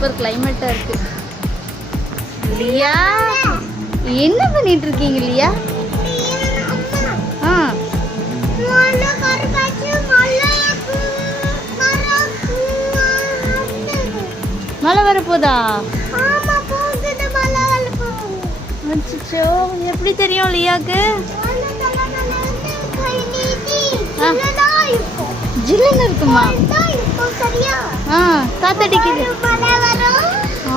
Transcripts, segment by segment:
Super கிளைமேட்டா இருக்கு. லியா என்ன பண்ணிட்டு இருக்கீங்க லியா? மழை வரப்போதா? அச்சோ, எப்படி தெரியும் லியாக்கு? ஜில்லுன்னு இருக்குமா? காத்தடிக்குது.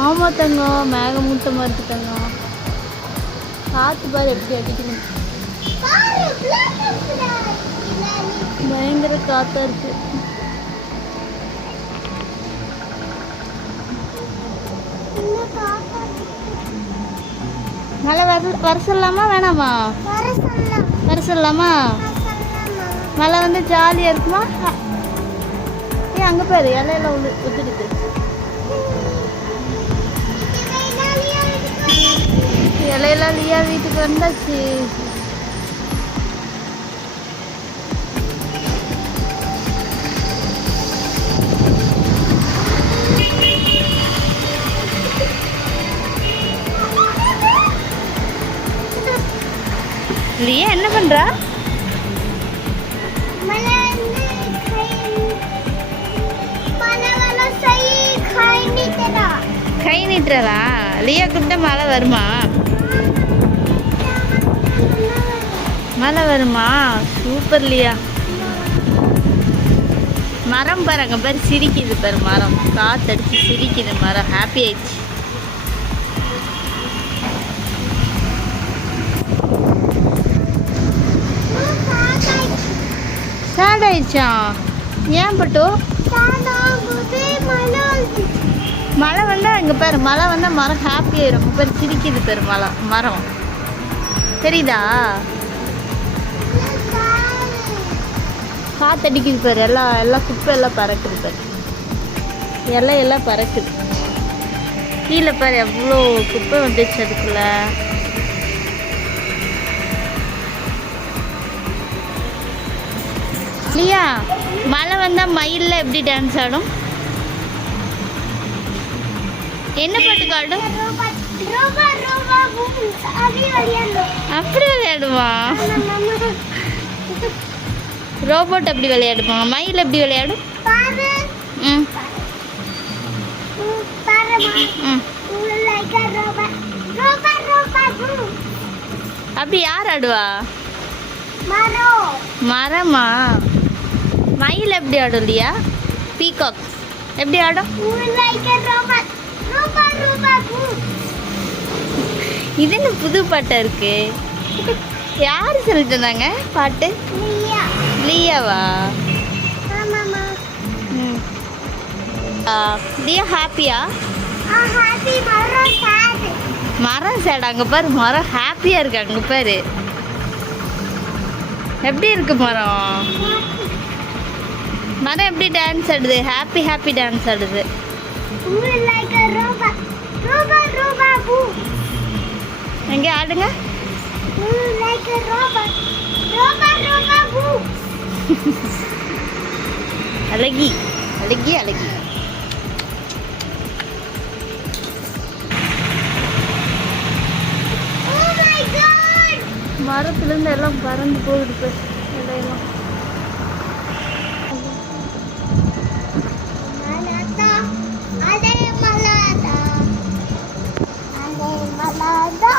ஆமா தங்கம், மேகமூட்டமா இருக்கு தங்கம். காத்து பாரு எப்படி அடிக்குது. பயங்கர காத்தா இருக்கு. மழை வர சொல்லலாமா வேணாமா? வர சொல்லலாமா? மழை வந்து ஜாலியாக இருக்குமா? ஏன் அங்கே பாரு இலையெல்லாம் ஊற்றிடுது. இலையெல்லாம் லியா வீட்டுக்கு வந்தாச்சு. லியா என்ன பண்றா? கை நீட்டுறா. லியா கூப்பிட்டா மழை வருமா? மழை வருமா? சூப்பர் லியா. மரம் பாரு, அங்கே பாரு சிரிக்குது பாரு மரம். காத்தடிச்சு சிரிக்குது மரம். ஹாப்பி ஆயிடுச்சு. சேட் ஆயிடுச்சா? ஏன் பட்டு? மழை வந்தால் இங்கே பாரு, மழை வந்தால் மரம் ஹாப்பி ஆயிரும். பாரு சிரிக்குது பாரு மரம். தெரியுதா? காத்தடிக்குது பாரு. எல்லாம் குப்பை எல்லாம் பறக்குது பாரு. எல்லாம் பறக்குது. கீழே பாரு எவ்வளோ குப்பை வந்துச்சு அதுக்குள்ள. லியா, மழை வந்தால் மயிலில் எப்படி டான்ஸ் ஆடும்? என்ன பாட்டு ஆடும்? அப்படி விளையாடுமா? ரோபோட் அப்படி விளையாடுமா? மயில் எப்படி விளையாடும்? அப்படி யார் ஆடுவா? மரமா? மயில் எப்படி ஆடும் லியா? பீகாக் எப்படி ஆடும்? இது என்ன புது பாட்டா இருக்கு? யாரு சொல்லி தந்தாங்க பாட்டு? லியாவா? லியா ஹாப்பியா? மரம் சேட். அங்க பாரு மரம் ஹாப்பியா இருக்கு. அங்க பாரு எப்படி இருக்கு மரம். மரம் எப்படி டான்ஸ் ஆடுது? ஹாப்பி டான்ஸ் ஆடுது. எங்க ஆடுங்க. அழகி. மரத்துலேருந்து எல்லாம் பறந்து போகுது இலையெல்லாம். Malada.